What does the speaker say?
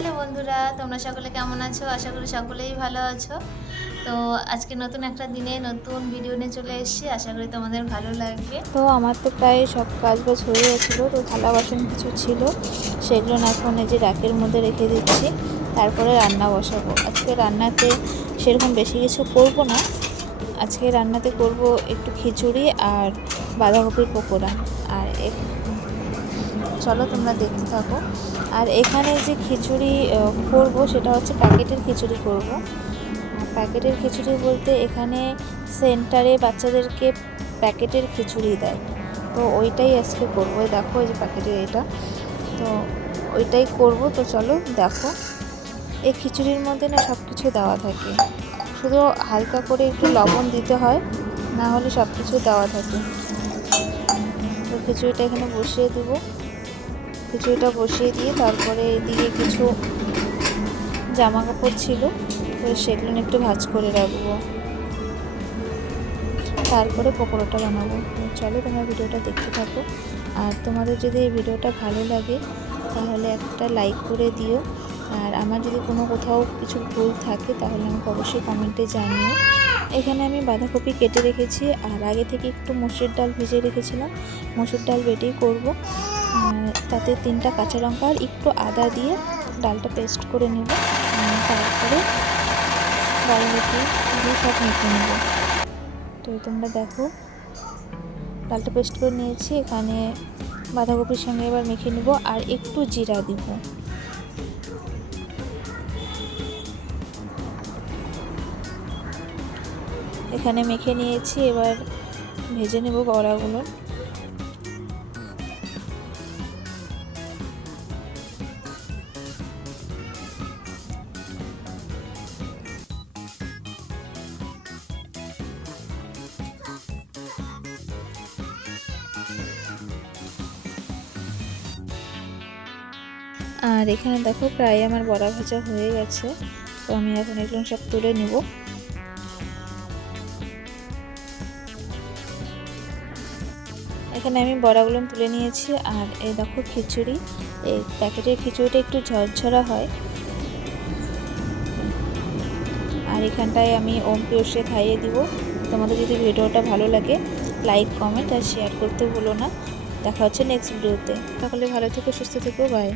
Hello বন্ধুরা, তোমরা সকলে কেমন আছো? আশা করি সকলেই ভালো আছো। তো আজকে নতুন একটা দিনে নতুন ভিডিও নিয়ে চলে এসেছি। আশা করি তোমাদের ভালো লাগবে। তো আমার তো প্রায় সব কাজবাজ হয়ে গেছিলো। তো থালা বাসন কিছু ছিল, সেগুলো না এখন এই যে র্যাকের মধ্যে রেখে দিচ্ছি। তারপরে রান্না বসাবো। আজকে রান্নাতে সেরকম বেশি কিছু করব না। আজকে রান্নাতে করব একটু খিচুড়ি আর বাঁধাকপির পকোড়া। আর চলো তোমরা দেখতে থাকো। আর এখানে যে খিচুড়ি করব সেটা হচ্ছে প্যাকেটের খিচুড়ি করব। প্যাকেটের খিচুড়ি বলতে এখানে সেন্টারে বাচ্চাদেরকে প্যাকেটের খিচুড়ি দেয়, তো ওইটাই আজকে করবো। দেখো এই যে প্যাকেটের এটা, তো ওইটাই করব। তো চলো দেখো। এই খিচুড়ির মধ্যে না সব কিছু দেওয়া থাকে, শুধু হালকা করে একটু লবণ দিতে হয়, না হলে সব কিছু দেওয়া থাকে। তো খিচুড়িটা এখানে বসিয়ে দেবো। খিচুড়িটা বসিয়ে দিয়ে তারপরে এদিকে কিছু জামা কাপড় ছিল, তো সেগুলো একটু ভাঁজ করে রাখবো। তারপরে পকোড়াটা বানাবো। চলো তোমরা ভিডিওটা দেখতে থাকো। আর তোমাদের যদি এই ভিডিওটা ভালো লাগে তাহলে একটা লাইক করে দিও। আর আমার যদি কোনো কোথাও কিছু ভুল থাকে তাহলে আমাকে অবশ্যই কমেন্টে জানিও। এখানে আমি বাঁধাকপি কেটে রেখেছি, আর আগে থেকে একটু মসুর ডাল ভিজিয়ে রেখেছিলাম। মসুর ডাল বেটেই করবো। তাতে 3টা কাঁচা লঙ্কা আর একটু আদা দিয়ে ডালটা পেস্ট করে নেব। তারপরে বাঁধাকপি দিয়ে সব মেখে নেব। তো তোমরা দেখো, ডালটা পেস্ট করে নিয়েছি। এখানে বাঁধাকপির সঙ্গে এবার মেখে নেব আর একটু জিরা দিব। এখানে মেখে নিয়েছি, এবার ভেজে নেব বড়াগুলো। আর এখানে দেখো প্রায় আমার বড়া ভাজা হয়ে গেছে। তো আমি এখন এগুলো সব তুলে নেব। এখানে আমি বড়াগুলো তুলে নিয়েছি। আর এই দেখো খিচুড়ি, এই প্যাকেটের খিচুড়িটা একটু ঝরঝরা হয়। আর এখানটায় আমি ওম পিওসে খাইয়ে দিব। তোমাদের যদি ভিডিওটা ভালো লাগে লাইক কমেন্ট আর শেয়ার করতে ভুলো না। দেখা হচ্ছে নেক্সট ভিডিওতে। সকলে ভালো থেকো, সুস্থ থেকো, বাই।